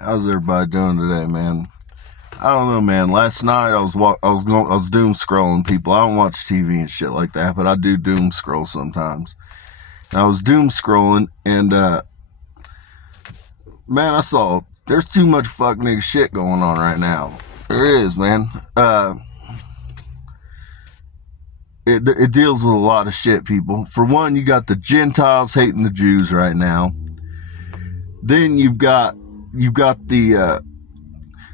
How's everybody doing today, man? I don't know, man. Last night I was doom scrolling people. I don't watch TV and shit like that, but I do doom scroll sometimes. And I was doom scrolling, and man, I saw there's too much fuck nigga shit going on right now. There is, man. It deals with a lot of shit, people. For one, you got the Gentiles hating the Jews right now. Then you've got the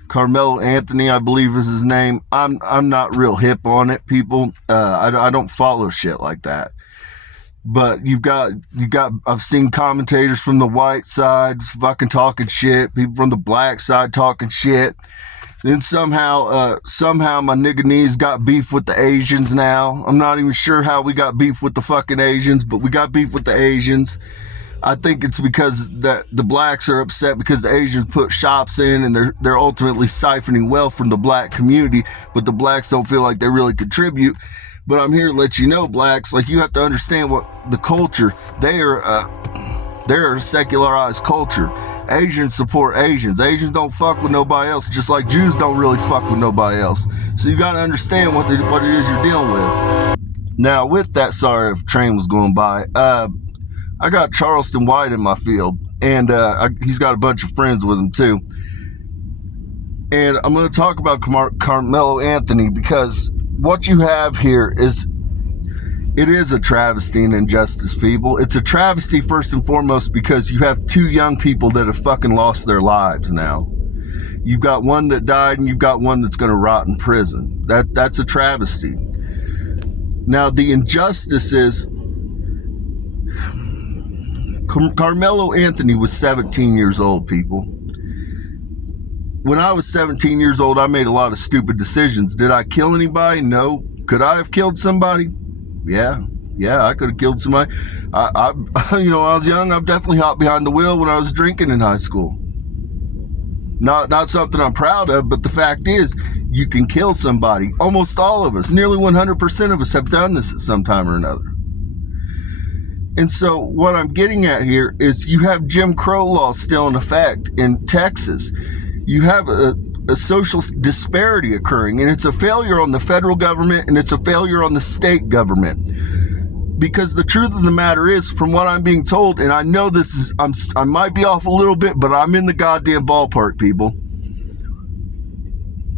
Carmelo Anthony, I believe is his name. I'm not real hip on it, people. I don't follow shit like that. But you've got I've seen commentators from the white side fucking talking shit, people from the black side talking shit. Then somehow my nigga knees got beef with the Asians now. I'm not even sure how we got beef with the fucking Asians, but we got beef with the Asians. I think it's because the blacks are upset because the Asians put shops in and they're ultimately siphoning wealth from the black community, but the blacks don't feel like they really contribute. But I'm here to let you know, blacks, like, you have to understand what the culture, they're a secularized culture. Asians support Asians. Asians don't fuck with nobody else, just like Jews don't really fuck with nobody else. So you got to understand what it is you're dealing with. Now, with that, sorry if a train was going by, I got Charleston White in my field, and he's got a bunch of friends with him too. And I'm going to talk about Carmelo Anthony, because what you have here is a travesty and injustice, people. It's a travesty first and foremost because you have two young people that have fucking lost their lives now. You've got one that died and you've got one that's going to rot in prison. That's a travesty. Now, the injustice is Carmelo Anthony was 17 years old, people. When I was 17 years old, I made a lot of stupid decisions. Did I kill anybody? No. Could I have killed somebody? Yeah, I could have killed somebody. I when I was young, I've definitely hopped behind the wheel when I was drinking in high school. Not something I'm proud of, but the fact is, you can kill somebody. Almost all of us, nearly 100% of us have done this at some time or another. And so what I'm getting at here is you have Jim Crow laws still in effect in Texas. You have a social disparity occurring, and it's a failure on the federal government and it's a failure on the state government. Because the truth of the matter is, from what I'm being told, and I know I might be off a little bit, but I'm in the goddamn ballpark, people.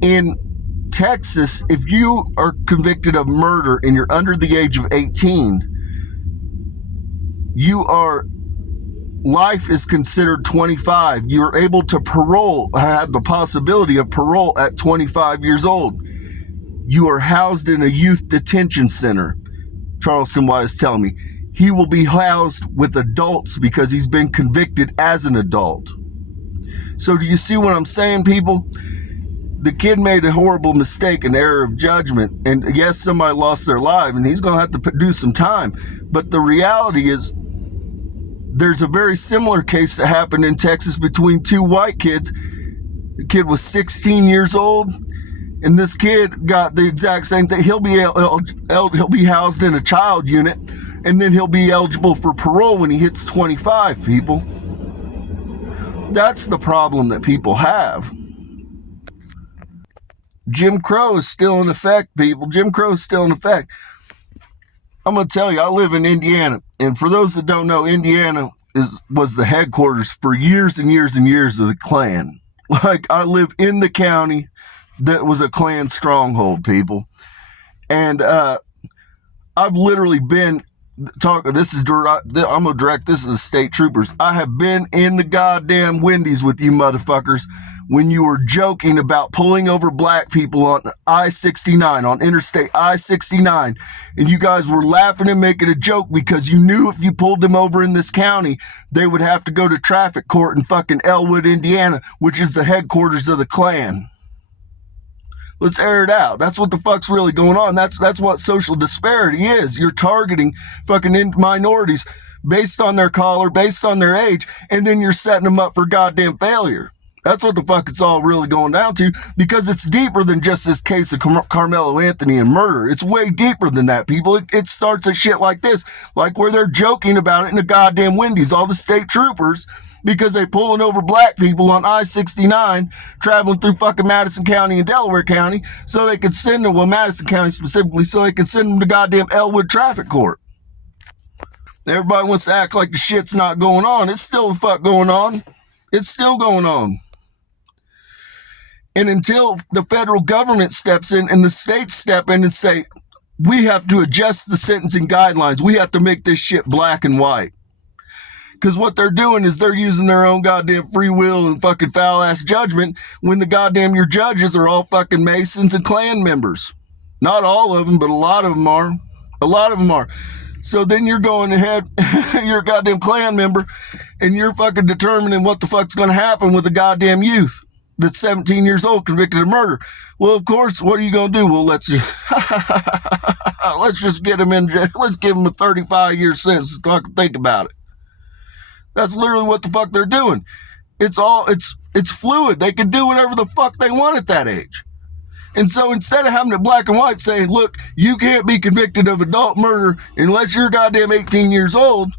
In Texas, if you are convicted of murder and you're under the age of 18, life is considered 25. You're able to have the possibility of parole at 25 years old. You are housed in a youth detention center. Charleston White is telling me he will be housed with adults because he's been convicted as an adult. So do you see what I'm saying, people? The kid made a horrible mistake, an error of judgment. And yes, somebody lost their life and he's going to have to do some time. But the reality is, there's a very similar case that happened in Texas between two white kids. The kid was 16 years old, and this kid got the exact same thing. He'll be housed in a child unit, and then he'll be eligible for parole when he hits 25, people. That's the problem that people have. Jim Crow is still in effect, people. Jim Crow is still in effect. I'm going to tell you, I live in Indiana. And for those that don't know, Indiana was the headquarters for years and years and years of the Klan. Like, I live in the county that was a Klan stronghold, people. And I've literally been talking, I'm going to direct this to the state troopers. I have been in the goddamn Wendy's with you motherfuckers when you were joking about pulling over black people on I-69, on Interstate I-69, and you guys were laughing and making a joke because you knew if you pulled them over in this county, they would have to go to traffic court in fucking Elwood, Indiana, which is the headquarters of the Klan. Let's air it out. That's what the fuck's really going on. That's what social disparity is. You're targeting fucking minorities based on their color, based on their age, and then you're setting them up for goddamn failure. That's what the fuck it's all really going down to, because it's deeper than just this case of Carmelo Anthony and murder. It's way deeper than that, people. It starts at shit like this, like where they're joking about it in the goddamn Wendy's. All the state troopers because they pulling over black people on I-69 traveling through fucking Madison County and Delaware County so they could send them, well, Madison County specifically, so they could send them to goddamn Elwood Traffic Court. Everybody wants to act like the shit's not going on. It's still the fuck going on. It's still going on. And until the federal government steps in and the states step in and say, we have to adjust the sentencing guidelines. We have to make this shit black and white. Because what they're doing is they're using their own goddamn free will and fucking foul-ass judgment when the goddamn your judges are all fucking Masons and Klan members. Not all of them, but a lot of them are. A lot of them are. So then you're going ahead, you're a goddamn Klan member, and you're fucking determining what the fuck's going to happen with the goddamn youth that's 17 years old convicted of murder. Well, of course, what are you going to do? Well, let's just get him in jail. Let's give him a 35-year sentence to think about it. That's literally what the fuck they're doing. It's fluid. They can do whatever the fuck they want at that age. And so instead of having it black and white saying, look, you can't be convicted of adult murder unless you're goddamn 18 years old.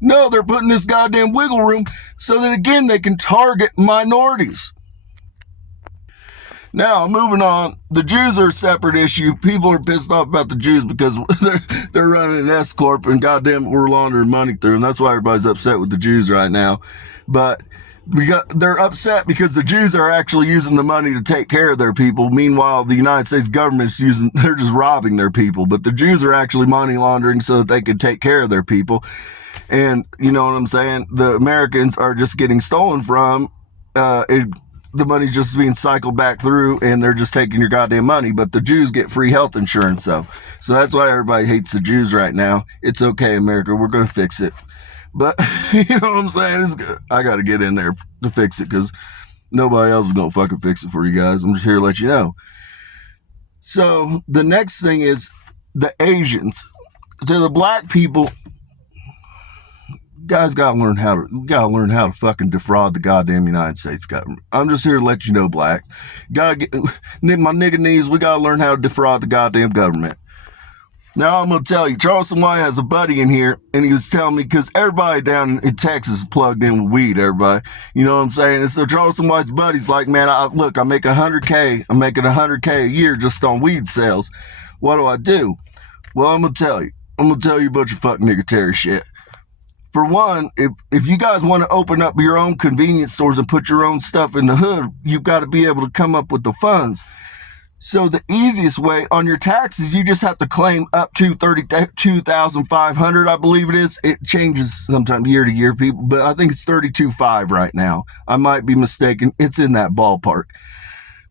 No, they're putting this goddamn wiggle room so that, again, they can target minorities. Now, moving on, the Jews are a separate issue. People are pissed off about the Jews because they're running an S-Corp and goddamn we're laundering money through them. That's why everybody's upset with the Jews right now. But they're upset because the Jews are actually using the money to take care of their people. Meanwhile, the United States government is they're just robbing their people. But the Jews are actually money laundering so that they can take care of their people. And you know what I'm saying? The Americans are just getting stolen from. The money's just being cycled back through and they're just taking your goddamn money. But the Jews get free health insurance, though. So that's why everybody hates the Jews right now. It's okay, America. We're going to fix it. But you know what I'm saying? It's good. I got to get in there to fix it because nobody else is going to fucking fix it for you guys. I'm just here to let you know. So the next thing is the Asians. To the black people, guys gotta learn how to fucking defraud the goddamn United States government. I'm just here to let you know, black. Gotta get my nigga knees. We gotta learn how to defraud the goddamn government. Now I'm gonna tell you, Charleston White has a buddy in here, and he was telling me because everybody down in Texas is plugged in with weed. Everybody, you know what I'm saying? And so Charleston White's buddy's like, man, I make $100K. I'm making $100K a year just on weed sales. What do I do? Well, I'm gonna tell you a bunch of fucking nigga Terry shit. For one, if you guys want to open up your own convenience stores and put your own stuff in the hood, you've got to be able to come up with the funds. So the easiest way on your taxes, you just have to claim up to $32,500, I believe it is. It changes sometimes year to year, people, but I think it's $32,500 right now. I might be mistaken. It's in that ballpark.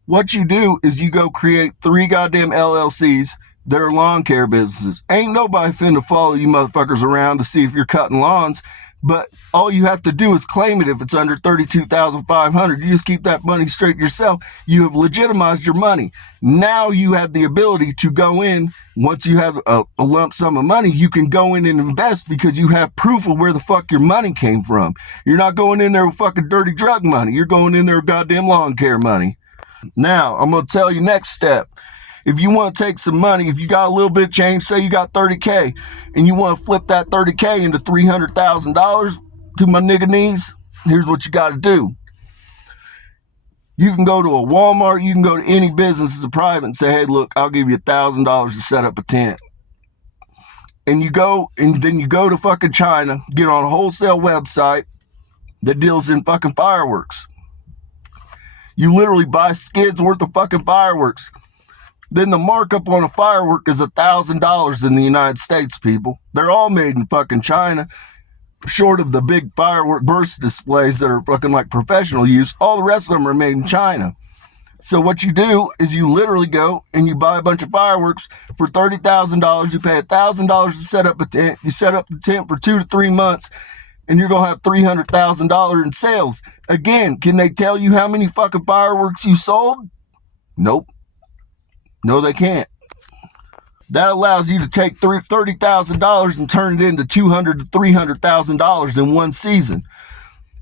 What you do is you go create 3 goddamn LLCs. They're lawn care businesses. Ain't nobody finna follow you motherfuckers around to see if you're cutting lawns, but all you have to do is claim it if it's under $32,500. You just keep that money straight yourself. You have legitimized your money. Now you have the ability to go in, once you have a lump sum of money, you can go in and invest because you have proof of where the fuck your money came from. You're not going in there with fucking dirty drug money. You're going in there with goddamn lawn care money. Now, I'm going to tell you next step. If you want to take some money, if you got a little bit of change, say you got $30K, and you want to flip that $30K into $300,000 to my nigga knees, here's what you got to do. You can go to a Walmart, you can go to any business as a private and say, hey, look, I'll give you $1,000 to set up a tent. And then you go to fucking China, get on a wholesale website that deals in fucking fireworks. You literally buy skids worth of fucking fireworks. Then the markup on a firework is $1,000 in the United States, people. They're all made in fucking China, short of the big firework burst displays that are fucking like professional use. All the rest of them are made in China. So what you do is you literally go and you buy a bunch of fireworks for $30,000. You pay $1,000 to set up a tent. You set up the tent for 2 to 3 months, and you're going to have $300,000 in sales. Again, can they tell you how many fucking fireworks you sold? Nope. No, they can't. That allows you to take $30,000 and turn it into $200,000 to $300,000 in one season.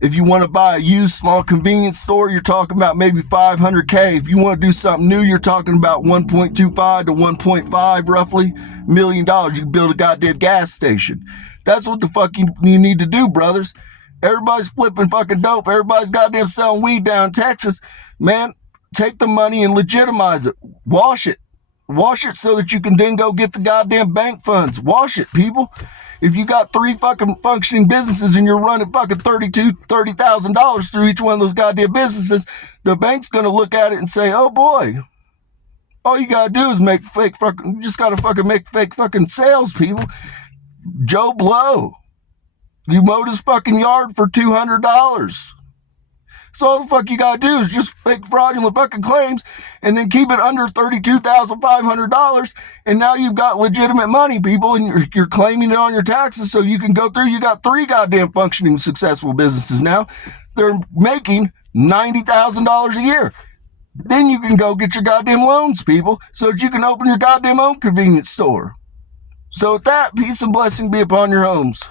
If you want to buy a used small convenience store, you're talking about maybe $500K. If you want to do something new, you're talking about $1.25 to $1.5 roughly $1 million. You can build a goddamn gas station. That's what the fuck you need to do, brothers. Everybody's flipping fucking dope. Everybody's goddamn selling weed down in Texas. Man, take the money and legitimize it. Wash it. Wash it so that you can then go get the goddamn bank funds. Wash it, people. If you got 3 fucking functioning businesses and you're running fucking $30,000 through each one of those goddamn businesses, the bank's gonna look at it and say, oh boy, all you gotta do is make fake fucking, you just gotta fucking make fake fucking sales, people. Joe Blow, you mowed his fucking yard for $200. So all the fuck you gotta do is just fake fraudulent fucking claims and then keep it under $32,500, and now you've got legitimate money, people, and you're claiming it on your taxes so you can go through. You got 3 goddamn functioning successful businesses now. They're making $90,000 a year. Then you can go get your goddamn loans, people, so that you can open your goddamn own convenience store. So with that, peace and blessing be upon your homes.